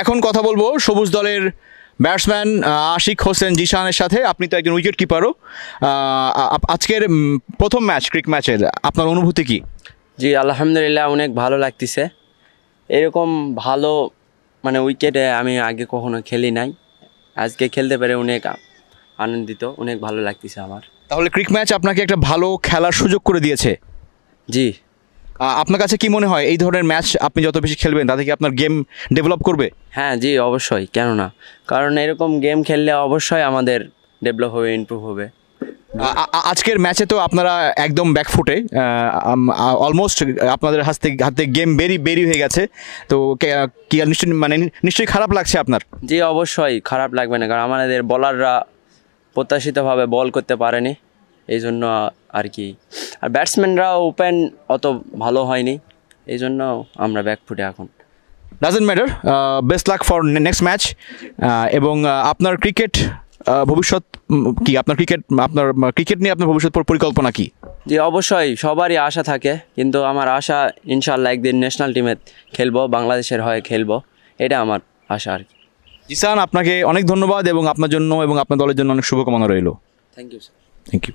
এখন কথা বলবো সবুজ দলের ব্যাটসম্যান আশিক হোসেন জিশানের সাথে। আপনি তো একজন উইকেট কিপারও। আজকের প্রথম ম্যাচ ক্রিকেট ম্যাচের আপনার অনুভূতি কি? জি আলহামদুলিল্লাহ, অনেক ভালো লাগতেছে। এরকম ভালো মানে উইকেটে আমি আগে কখনো খেলি নাই, আজকে খেলতে পেরে অনেক আনন্দিত, অনেক ভালো লাগতেছে আমার। তাহলে ক্রিকেট ম্যাচ আপনাকে একটা ভালো খেলার সুযোগ করে দিয়েছে। জি আপনার কাছে কি মনে হয় এই ধরনের ম্যাচ আপনি যত বেশি খেলবেন তাতে কি আপনার গেম ডেভেলপ করবে? হ্যাঁ জি অবশ্যই, কেন না, কারণ এরকম গেম খেললে অবশ্যই আমাদের ডেভেলপ হবে, ইমপ্রুভ হবে। আজকের ম্যাচে তো আপনারা একদম ব্যাকফুটে, অলমোস্ট আপনাদের হাতে গেম বেরি হয়ে গেছে। তো কি নিশ্চয়ই খারাপ লাগছে আপনার? জি অবশ্যই খারাপ লাগবে না, কারণ আমাদের বলাররা প্রত্যাশিতভাবে বল করতে পারেনি, এই জন্য আর কি। আর ব্যাটসম্যানরা ওপেন অত ভালো হয়নি, এই জন্য আমরা ব্যাকফুটে এখন। Doesn't matter, best luck for next match. এবং আপনার ক্রিকেট ভবিষ্যৎ কি? আপনার ক্রিকেট নিয়ে আপনার ভবিষ্যৎ পরিকল্পনা কি? জি অবশ্যই সবারই আশা থাকে, কিন্তু আমার আশা ইনশাল্লাহ একদিন ন্যাশনাল টিমে খেলবো, বাংলাদেশের হয়ে খেলবো, এটা আমার আশা আর কি। জিসান, আপনাকে অনেক ধন্যবাদ এবং আপনার জন্য এবং আপনার দলের জন্য অনেক শুভকামনা রইল। Thank you sir. Thank you.